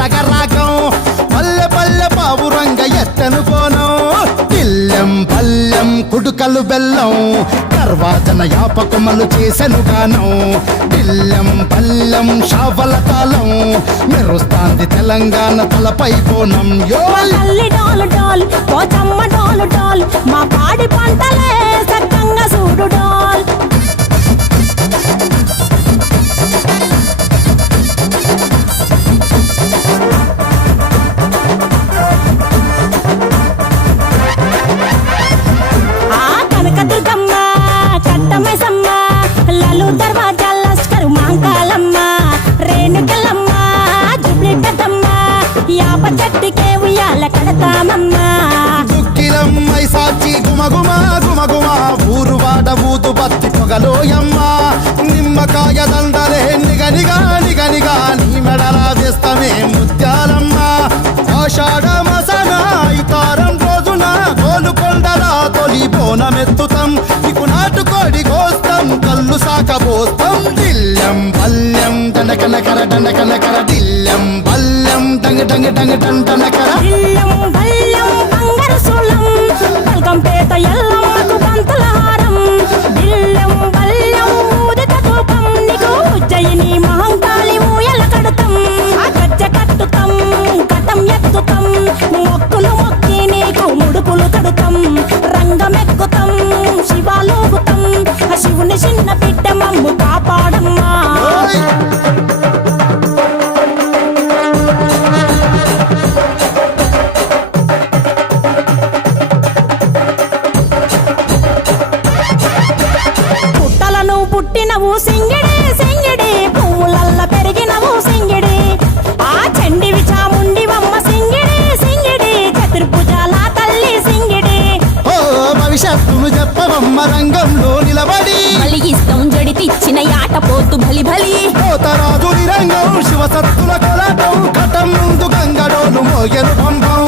ఎట్టగరాగం పల్లె పల్లె పావురంగ ఎత్తను కోనం తిల్లెం పల్లెం కుడుకలు బెల్లం కర్వాచన యాపకమలు చేసెను గానం తిల్లెం పల్లెం షావల తాళం మెరుస్తాంది తెలంగాణ తలపై కోణం యో తల్లి డోలు డోల్ పోచమ్మ డోలు డోల్ మా పాడి పంటలే సక్కంగా చూడు డోల్ కనకదుర్గమ్మ కట్టమైసమ్మ లలు దర్వాజా లస్కరు మాంకాలమ్మ రేణుకలమ్మ జుబ్లి పెద్దమ్మ యాప చెట్టుకే ఉయ్యాల కడతామమ్మ దుక్కిలమ్మై సాచి గుమగుమ గుమగుమ ఊరువాడ ఊదు బత్తి పొగలోయమ్మ నిమ్మకాయ దండలే నిగనిగా నిగనిగా నీ మెడలా వేస్తమే ముత్యాలమ్మ ఆషాఢ మసన ఇతారం రోజున గోలుకొండలా తొలి బోనమెత్తుతాం నీకు నాటుకోడి కోస్తాం కళ్ళు సాకబోస్తాం దిల్లెం పల్లెం దండకనకర దండకనకర దిల్లెం పల్లెం డంగ డంగ డంగ డండనకర ఇల్లం బల్లం బంగారు సోళం పల్కంపేట ఎల్లమ్మకు పంతుల హారం ఇల్లం బల్లం ఊదిత ధూపం నీకు ఉజ్జయిని మహంకాళి ఊయల కడతాం గజ్జ కట్టుతాం కటం ఎత్తుతాం మొక్కులు మొక్కి నీకు ముడుపులు కడుతాం రంగమెక్కుతాం శివాలోగుతాం శివుని చిన్న బిడ్డ మమ్ము కాపాడమ్మా పుట్టలను పుట్టినవు సింగిడి సింగిడి పువ్వులల్ల పెరిగినవు సింగిడి ఆ చండివి చాముండివమ్మ సింగిడి సింగిడి చతుర్భుజాల తల్లి సింగిడి ఓ భవిష్యత్తును చెప్పవమ్మ రంగంలో నిలబడి బలిగిస్తాం జడితిచ్చిన యాట పోతు బలి బలి పోతరాజుని రంగం శివసత్తుల కొలటం కటం ముందు గంగడోలు మోయను పంపం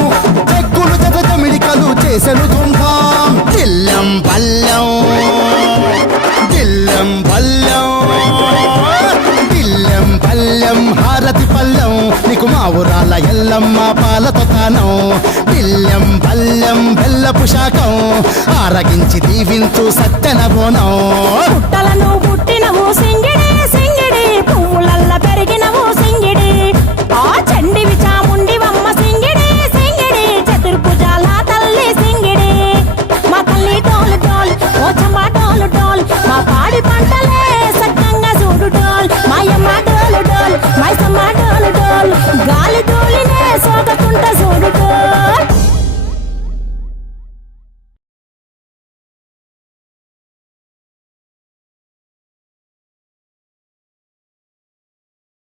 చెక్కులు జత జమిడికలు చేసెను తుంభం దిల్లెం పల్లెం దిల్లెం పల్లెం దిల్లెం పల్లెం హారతి పల్లెం నీకు మా ఊరాల ఎల్లమ్మ పాలతో కానం దిల్లెం పల్లెం బెల్లపు శాఖం ఆరగించి దీవించు సత్యన బోనం పుట్టలను